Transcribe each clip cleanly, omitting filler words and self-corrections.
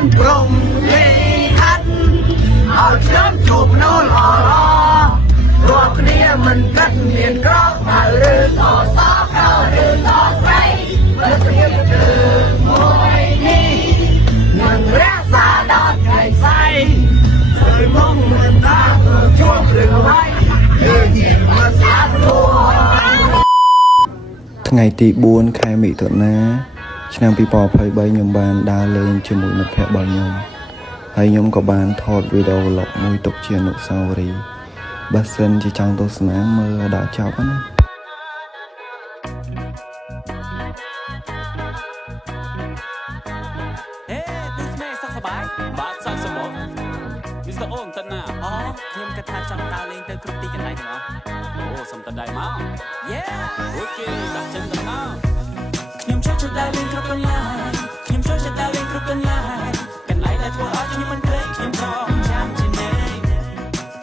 มันปรุงเลยคันเอาเชื่อมจูบโน่นอ่อรอรวบเนี้ยมันกันเมียนกรอบมาหรือต่อซอกเอาหรือต่อไฟมันเปรียบเดิมมวยนี่มันรักษาดอดไก่ใสเคยมองเหมือนตาช่วงหรือไว้เดินหยิบมาสาดตัวថ្ងៃទី4 ខែមិថុនាឆ្នាំ2023ខ្ញុំបានដើរលេងជាមួយមិត្តភ័ក្តិរបស់ខ្ញុំហើយខ្ញុំក៏បានថតវីដេអូ vlog មួយទុកជាអនុស្សាវរីយ៍បើសិនជាចង់ទស្សនាមើលដល់ចប់ណាបាទសាក់សមុទ្រមីស្ទ័រអូនតើណាអូខ្ញុំគិតថាចង់ដើរលេងទៅគ្រប់ទីកន្លែងទាំងអស់អូសុំតើដៃមកយេអូខេដាក់ចិត្តទៅមកខ្ញុំចូលចិត្តដើរលេងគ្រប់កន្លែងខ្ញុំចូលចិត្តដើរលេងគ្រប់កន្លែងកន្លែងដែលធ្វើឲ្យខ្ញុំមិនព្រេងខ្ញុំចង់ចាំជានិច្ច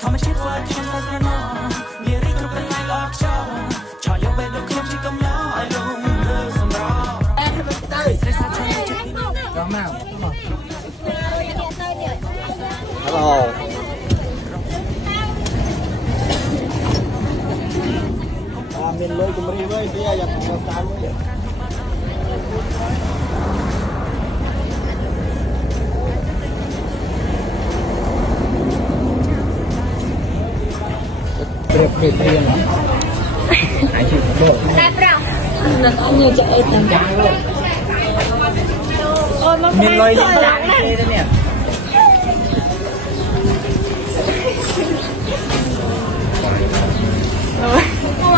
ធម្មជាតិធ្វើឲ្យខ្ញុំស្គាល់មកនារីគ្រប់កន្លែងល្អខ្ចោឆោយកបែបលោកខ្ញុំជាកំឡោឲ្យលងលើសម្រទៅស្រីសាឆាយចិត្តរស់មក Hello មានលុយគំរីវិញវាយ៉ាងទៅតាមវិញប្រៀបព្រៀងហ៎អាយជិះមកតែប្រោះនឹងអញจะអីទាំងចាំលោកអូនមកមានលុយលេងតាំងទេនេះ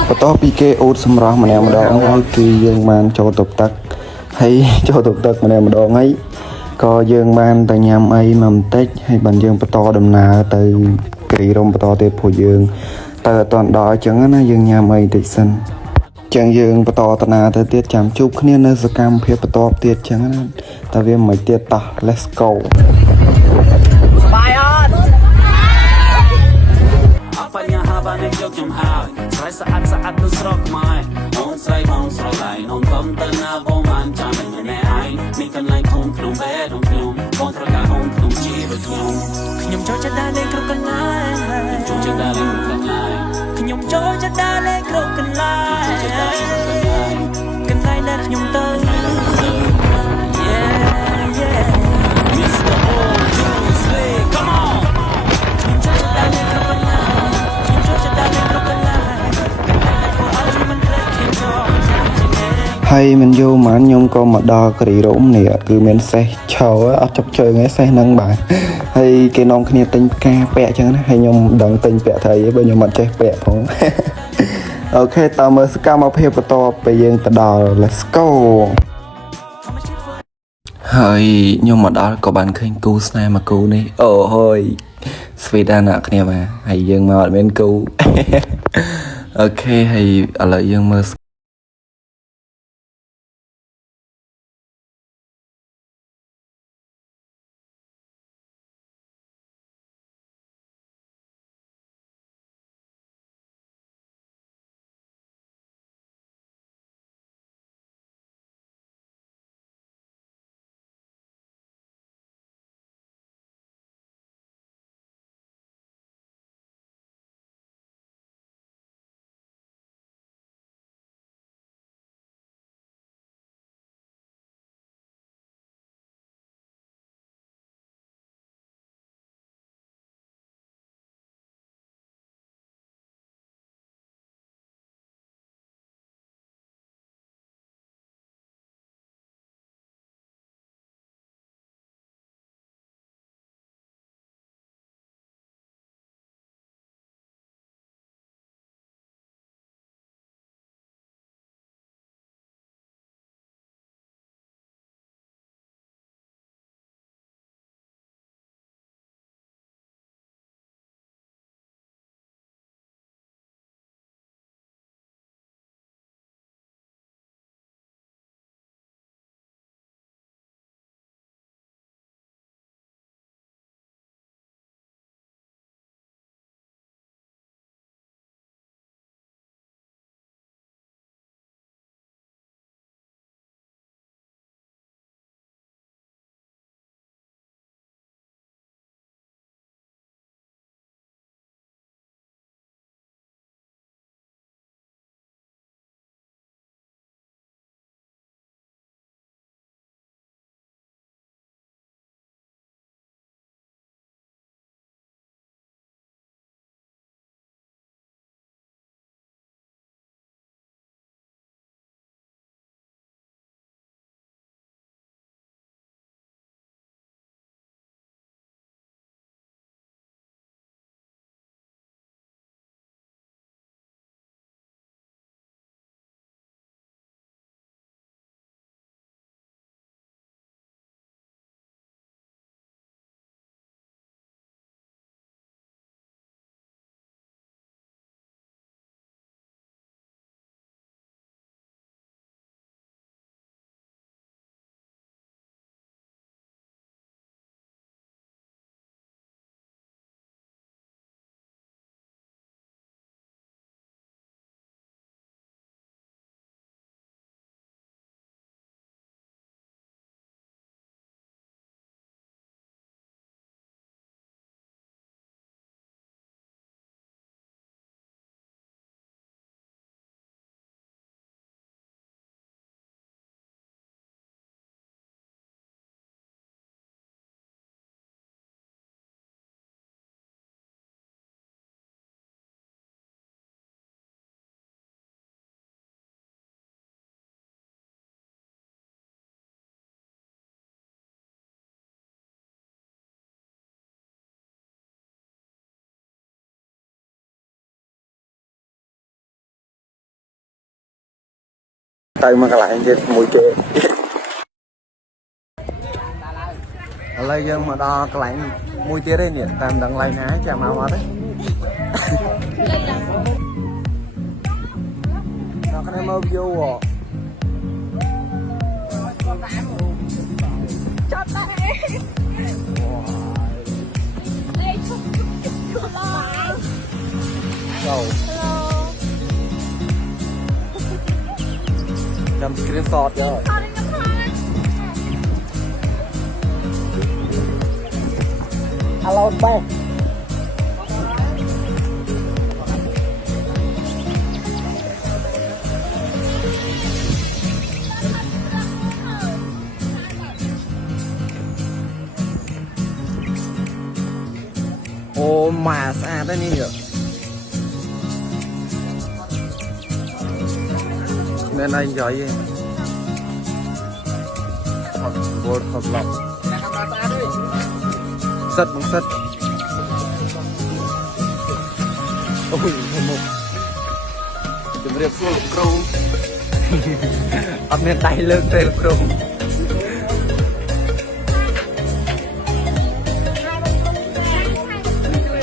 បន្ទាប់ពីគេអ៊ូតសម្រស់ម្នាក់ម្ដងហើយគឺយើងបានចូលទៅទឹកហើយចូលទៅទឹកម្នាក់ម្ដងហើយក៏យើងបានទៅញ៉ាំអីមកបន្តិចហើយបានយើងបន្តដំណើរទៅគិរីរម្យបន្តទៀតព្រោះយើងទៅអត់ទាន់ដល់អញ្ចឹងណាយើងញ៉ាំអីតិចសិនអញ្ចឹងយើងបន្តដំណើរទៅទៀតចាំជួបគ្នានៅសកម្មភាពបន្តទៀតអញ្ចឹងណាតើវាមិនទៀតតោះ let's go សបាយអត់អបញ្ញាហាបានយកខ្ញុំឲ្យស្រ័យស្អាតស្អាតដូចស្រកខ្មែរអូនស្រីបងស្រឡាញ់អូនកំទៅណាបងបានចាំមិនណែឯងនេះកន្លែងធំក្នុងបេះដូងខ្ញុំបងត្រូវការអូនក្នុងជីវិតខ្ញុំចូលចិត្តដើរលេងគ្រប់កន្លែងចូលចិត្តដើរលេងគ្រប់កន្លែងខ្ញុំចូលចិត្តដើរលេងគ្រប់កន្លែងកន្លែងដែលខ្ញុំទៅ Yeah yeah Mr. Old Juice Come on ខ្ញុំចូលចិត្តដើរលេងគ្រប់កន្លែងខ្ញុំចូលចិត្តដើរលេងគ្រប់កន្លែងកន្លែងដែលធ្វើឲ្យខ្ញុំមិនភ្លេចខ្ញុំចង់ចាំជានិច្ច ហើយមិនយូរម៉ានខ្ញុំក៏មកដល់គិរីរម្យនេះគឺមានសេះឈរអត់ចាប់ជើងឯសេះហ្នឹងបាទហើយគេនាំគ្នាទិញផ្កាពាក់អញ្ចឹងណាហើយខ្ញុំមិនដឹងទិញពាក់ត្រីទេបើខ្ញុំអត់ចេះពាក់ផងអូខេតើមើលសកម្មភាពបន្តពេលយើងទៅដល់ let's go ហើយខ្ញុំមកដល់ក៏បានឃើញគូស្នេហ៍មួយគូនេះអូហើយស្វីដានអ្នកគ្នាបាទហើយយើងមកអត់មានគូអូខេហើយឥឡូវយើងមើល ទៅមកកន្លែងទៀតមួយគេឥឡូវយើងមកដល់កន្លែងមួយទៀតទេនេះតាមដឹងកន្លែងណាចាំមកអត់ទេដល់គ្នាមក view ចាប់តែចាំ screenshot យកអាឡូតបែបអូម៉ាស្អាតទេនេះមានអីនិយាយទេថតវល់ថតឡប់សិតមកសិតអូយមកជំរាបសួរលោកគ្រូអត់មានដៃលើកទេលោកគ្រូ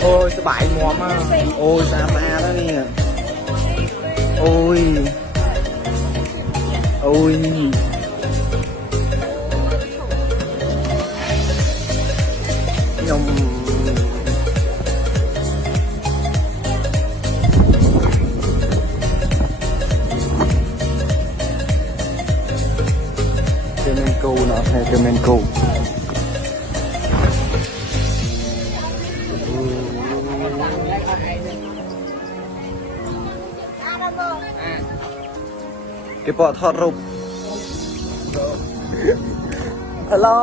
អូយសบายងាប់មកអូយស្អាតស្អាតហ្នឹងនេះអូយអូយខ្ញុំគេមានគោណាស់គេមានគោគេបកថតរូប Hello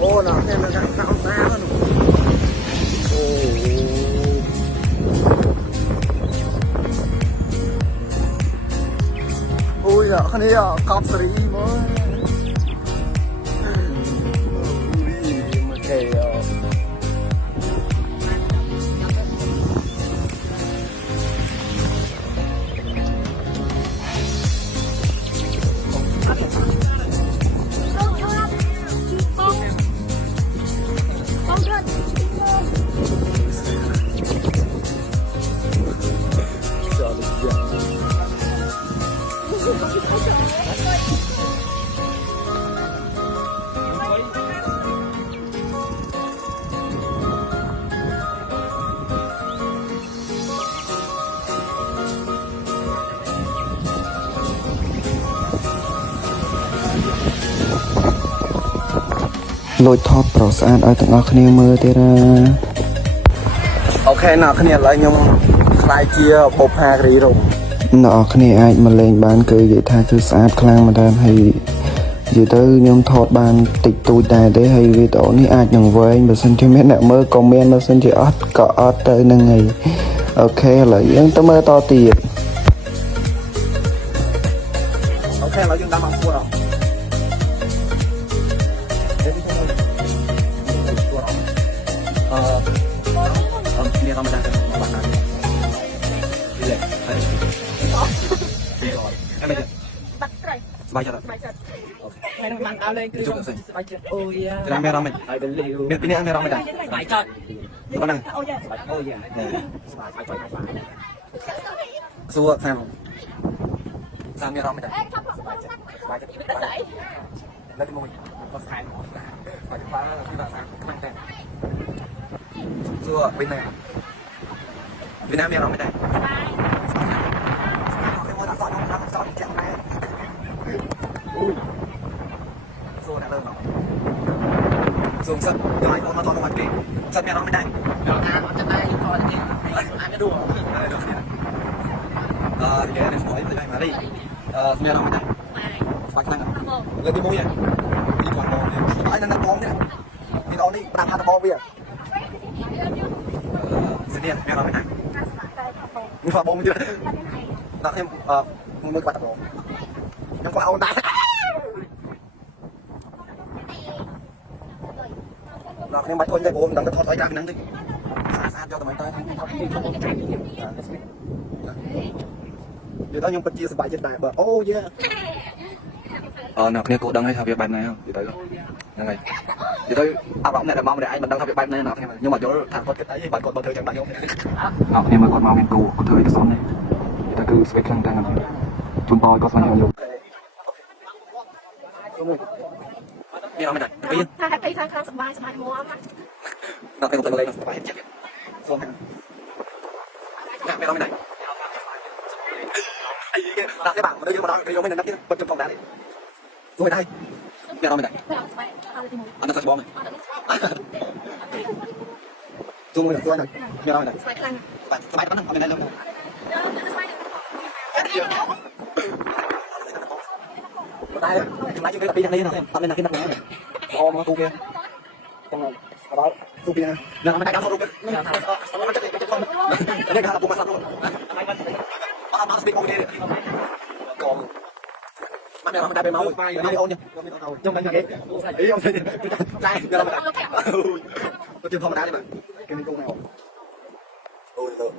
អូណាស់នេះនៅខាងស្អាតនោះអូយគ្នាកប់សេរីមកមកគេ លួចថតប្រុសស្អាតឲ្យទាំងអស់គ្នាមើលទៀតណាអូខេអ្នកគ្នាឥឡូវខ្ញុំខ្លាយជាបុប្ផារីរំអ្នកនរគ្នាអាចមកលេងបានគឺនិយាយថាគឺស្អាតខ្លាំងមែនតើហើយនិយាយទៅខ្ញុំថតបានតិចតួចដែរទេហើយវីដេអូនេះអាចនឹងវែងបើសិនជាមានអ្នកមើលក៏មានបើសិនជាអត់ក៏អត់ទៅនឹងហើយអូខេឥឡូវយើងទៅមើលតទៀតអូខេឥឡូវយើងតាមមកពួតអត់មានធម្មតាទៅបាត់ហើយលេខហើយអីបាត់ត្រៃស្បាយចិត្តស្បាយចិត្តអូខេហើយនឹងបានឲ្យលេខគឺស្បាយចិត្តអូយ៉ាតាមមានអារម្មណ៍ហើយទៅលេខមានពីនេះមានអារម្មណ៍ដែរស្បាយចិត្តប៉ុណ្ណឹងអូយ៉ាអូយ៉ាស្បាយចិត្តសួរសាមមានអារម្មណ៍ដែរស្បាយចិត្តស្អីនៅទីមួយក៏ស្អាតស្បាយចិត្តប៉ាគឺថាសាមខ្លាំងតែសួរវិញណាមានអារម្មណ៍ដែរសួរអ្នកលើមកសួរសិតយកឲ្យមកតមកគេសិតមានអារម្មណ៍ដែរដល់ណាអត់ចាំដែរយកថតគេអាចទៅដួលនិយាយនេះស្អីទៅដែរមកនេះមានអារម្មណ៍ដែរស្បាច់ខ្លាំងលើទីមួយពីគាត់មកហើយនឹងបងនេះវីដេអូនេះ5ហាត់បងវាស្នេះមានអារម្មណ៍ដែរមានបងមួយទៀតដល់ខ្ញុំមើលបាត់បងខ្ញុំគាត់អូនដែរដល់ខ្ញុំបាច់ធុញទេបងមិនដឹងទៅថតអីក្រៅពីហ្នឹងទេស្អាតយកតែមិនទៅថតទី giờ tao nhung bật chia sẻ bài trên đài bờ ô yeah nào kia cô đăng hay thao việc bài này không thì tớiยังไงthì tôi bóng này là mong để anh mình đang thao việc bài này nào nhưng mà chỗ thằng con cái ấy bạn còn thời chẳng bạn không em mà còn mau miền cô có thời cái xóm này thì ta cứ sẽ khăng đang làm chun bò có sao nhiều nhiều nghe nói mày nàyถ้าไปทางสบายมัวมัน nào cái một lên sắp bài chết xong nè mày nói mày này đặt cái bảng mà đây mà đó cái giống mày nè cái bật trong phòng đá đi rồi đây mày nói mày này anh ta sẽ bom này chung rồi tôi này mày nói mày này bạn sắp bắn mày này đâu tay lái trên cái pin này nè tao lên là cái nắp này ôm nó tu kia trong này đó tu kia nè mày đá không luôn nè nó chết cái con đây là bom masam luôn nó speed đi còn mà mày đá bên máu đi ôn nha trong đây cái ý ông đây giờ mày tôi chưa thông đá đi mà cái con nào ôi được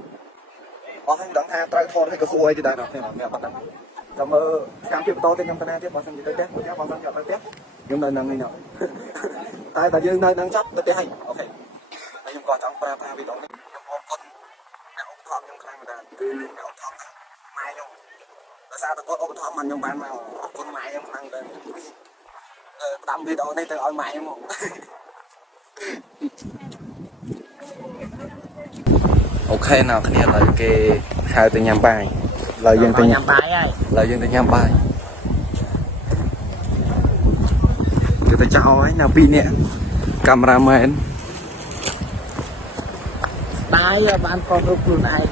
anh đặng tha trai thon hay cái xuôi thì đây nào mẹ bắt đặng cảm cảm chịu to tên trong tên tiếp vào xong gì tới tết vào xong tới tết nhưng mà nằm này nào tại tại dương nơi đang sắp tới hay ok đây chúng còn trong pra vì đó này con nào thọm trong khai mà ta cứ nào thọm mai nhung ở sao tôi có thọm mình trong ban màu con mai em ăn lên đâm video này từ ở mai em không ok nào cái này là cái hai từ nhằm bài lời dân từ nhằm bài lời dân từ nhằm bài cái tay chào ấy nào pin nè cameraman tái bán con rút luôn ai